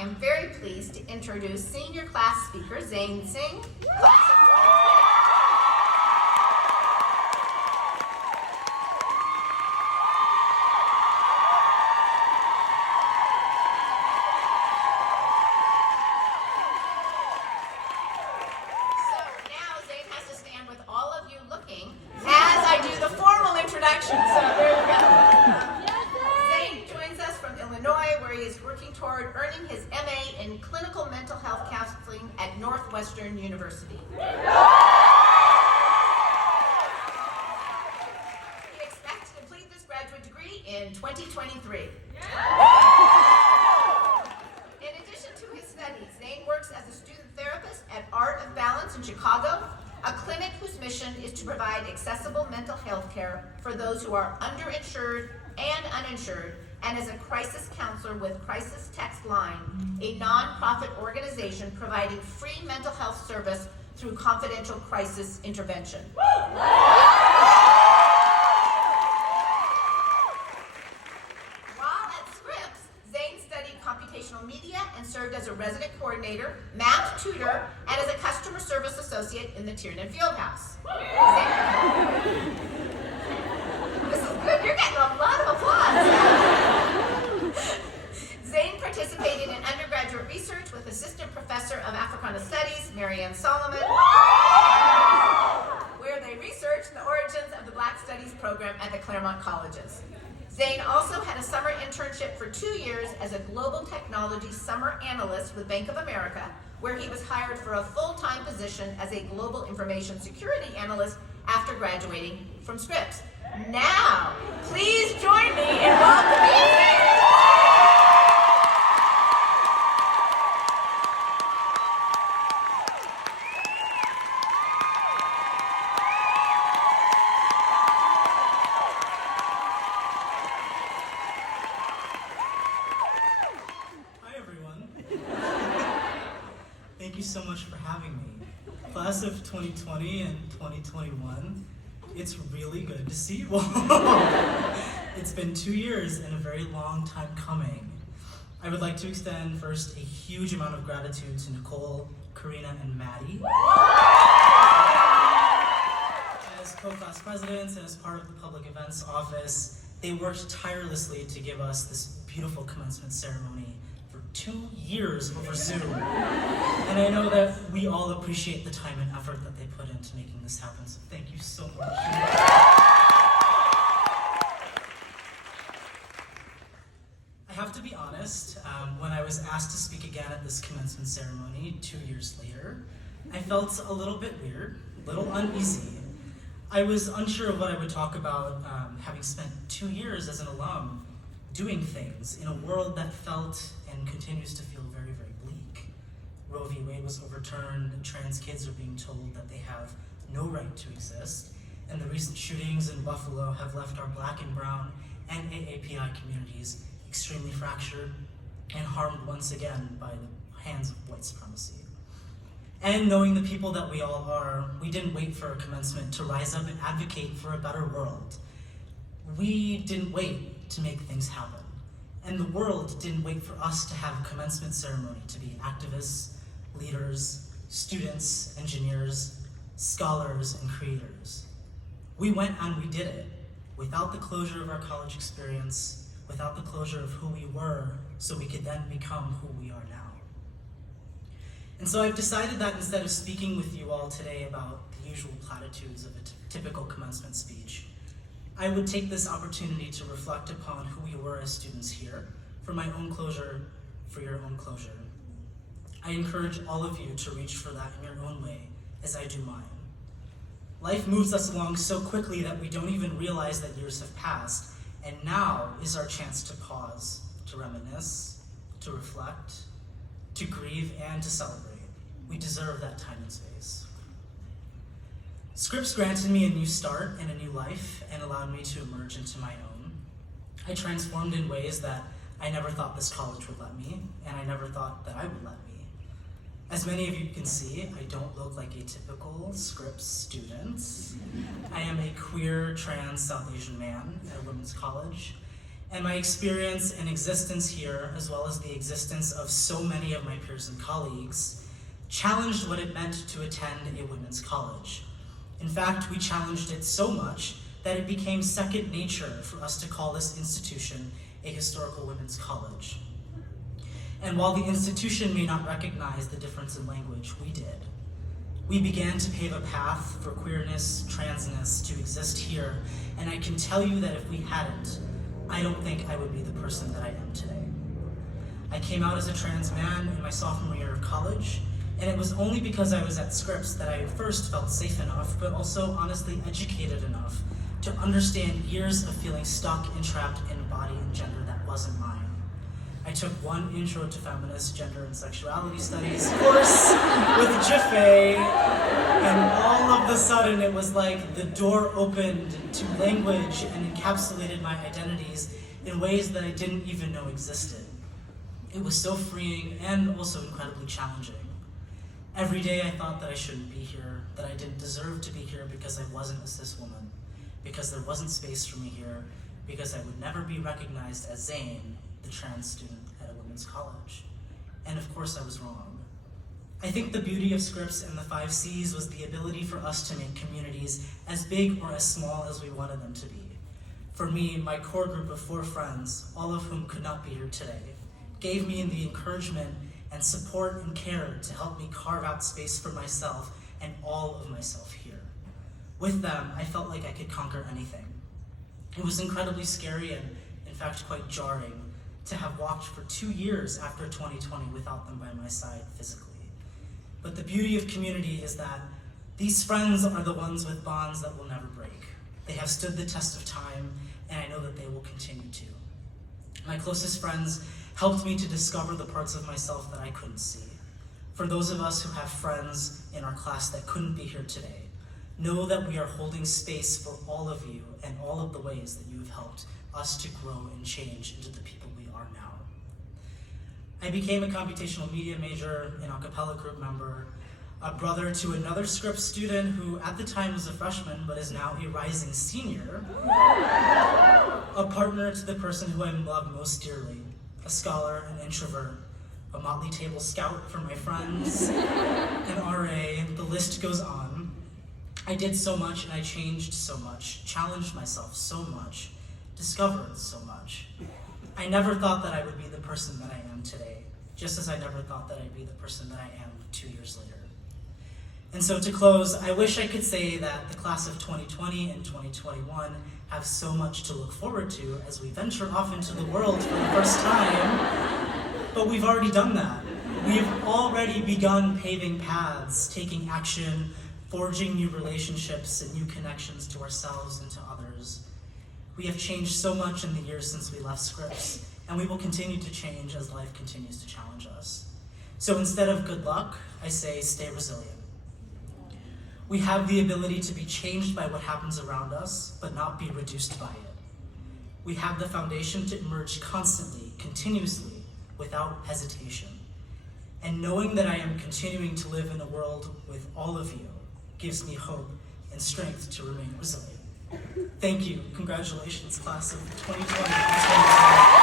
am very pleased to introduce senior class speaker Zayn Singh, class of 2023. So now Zayn has to stand with all of you looking as I do the formal introduction. So there you go. Zayn joins us from Illinois, where he is working toward earning his MA in clinical mental health counseling at Northwestern University. He expects to complete this graduate degree in 2023. In addition to his studies, Zayn works as a student therapist at Art of Balance in Chicago, a clinic whose mission is to provide accessible mental health care for those who are underinsured and uninsured, and as a crisis counselor with Crisis Text Line, a nonprofit organization providing free mental health service through confidential crisis intervention. While at Scripps, Zayn studied computational media and served as a resident coordinator, math tutor, and as a customer service associate in the Tiernan Fieldhouse. This is good. You're getting a lot of applause. Zayn participated in undergraduate research with Assistant Professor of Africana Studies, Marianne Solomon, where they researched the origins of the Black Studies program at the Claremont colleges. Zayn also had a summer internship for 2 years as a global technology summer analyst with Bank of America, where he was hired for a full-time position as a global information security analyst after graduating from Scripps. Now, please join me in welcoming Hi, everyone. Thank you so much for having me. Class of 2020 and 2021, it's really good to see you all. It's been 2 years and a very long time coming. I would like to extend first a huge amount of gratitude to Nicole, Karina, and Maddie. As co-class presidents and as part of the public events office, they worked tirelessly to give us this beautiful commencement ceremony for 2 years over Zoom. And I know that we all appreciate the time and effort that they put into making this happen, so thank you so much. I have to be honest, when I was asked to speak again at this commencement ceremony 2 years later, I felt a little bit weird, a little uneasy. I was unsure of what I would talk about, having spent 2 years as an alum doing things in a world that felt and continues to feel very, very bleak. Roe v. Wade was overturned, trans kids are being told that they have no right to exist, and the recent shootings in Buffalo have left our Black and Brown and AAPI communities extremely fractured and harmed once again by the hands of white supremacy. And knowing the people that we all are, we didn't wait for a commencement to rise up and advocate for a better world. We didn't wait to make things happen. And the world didn't wait for us to have a commencement ceremony to be activists, leaders, students, engineers, scholars, and creators. We went and we did it without the closure of our college experience, without the closure of who we were, so we could then become who we are now. And so I've decided that instead of speaking with you all today about the usual platitudes of a typical commencement speech, I would take this opportunity to reflect upon who we were as students here, for my own closure, for your own closure. I encourage all of you to reach for that in your own way, as I do mine. Life moves us along so quickly that we don't even realize that years have passed, and now is our chance to pause, to reminisce, to reflect, to grieve, and to celebrate. We deserve that time and space. Scripps granted me a new start and a new life and allowed me to emerge into my own. I transformed in ways that I never thought this college would let me, and I never thought that I would let me. As many of you can see, I don't look like a typical Scripps student. I am a queer, trans, South Asian man at a women's college, And my experience and existence here, as well as the existence of so many of my peers and colleagues, challenged what it meant to attend a women's college. In fact, we challenged it so much that it became second nature for us to call this institution a historical women's college. And while the institution may not recognize the difference in language, we did. We began to pave a path for queerness, transness to exist here, and I can tell you that if we hadn't, I don't think I would be the person that I am today. I came out as a trans man in my sophomore year of college, and it was only because I was at Scripps that I first felt safe enough, but also honestly educated enough to understand years of feeling stuck and trapped in a body and gender that wasn't mine. I took one Intro to Feminist Gender and Sexuality Studies course with Jaffe, and all of a sudden it was like the door opened to language and encapsulated my identities in ways that I didn't even know existed. It was so freeing and also incredibly challenging. Every day I thought that I shouldn't be here, that I didn't deserve to be here because I wasn't a cis woman, because there wasn't space for me here, because I would never be recognized as Zayn, the trans student at a women's college. And of course I was wrong. I think the beauty of Scripps and the 5 Cs was the ability for us to make communities as big or as small as we wanted them to be. For me, my core group of 4 friends, all of whom could not be here today, gave me the encouragement and support and care to help me carve out space for myself and all of myself here. With them, I felt like I could conquer anything. It was incredibly scary and, in fact, quite jarring to have walked for 2 years after 2020 without them by my side physically. But the beauty of community is that these friends are the ones with bonds that will never break. They have stood the test of time, and I know that they will continue to. My closest friends helped me to discover the parts of myself that I couldn't see. For those of us who have friends in our class that couldn't be here today, know that we are holding space for all of you and all of the ways that you have helped us to grow and change into the people we are now. I became a computational media major, an a cappella group member, a brother to another Scripps student who at the time was a freshman but is now a rising senior, a partner to the person who I love most dearly, a scholar, an introvert, a Motley Table scout for my friends, an RA, the list goes on. I did so much and I changed so much, challenged myself so much, discovered so much. I never thought that I would be the person that I am today, just as I never thought that I'd be the person that I am 2 years later. And so to close, I wish I could say that the class of 2020 and 2021 have so much to look forward to as we venture off into the world for the first time, but we've already done that. We've already begun paving paths, taking action, forging new relationships and new connections to ourselves and to others. We have changed so much in the years since we left Scripps, and we will continue to change as life continues to challenge us. So instead of good luck, I say stay resilient. We have the ability to be changed by what happens around us, but not be reduced by it. We have the foundation to emerge constantly, continuously, without hesitation. And knowing that I am continuing to live in a world with all of you gives me hope and strength to remain resilient. Thank you. Congratulations, class of 2020.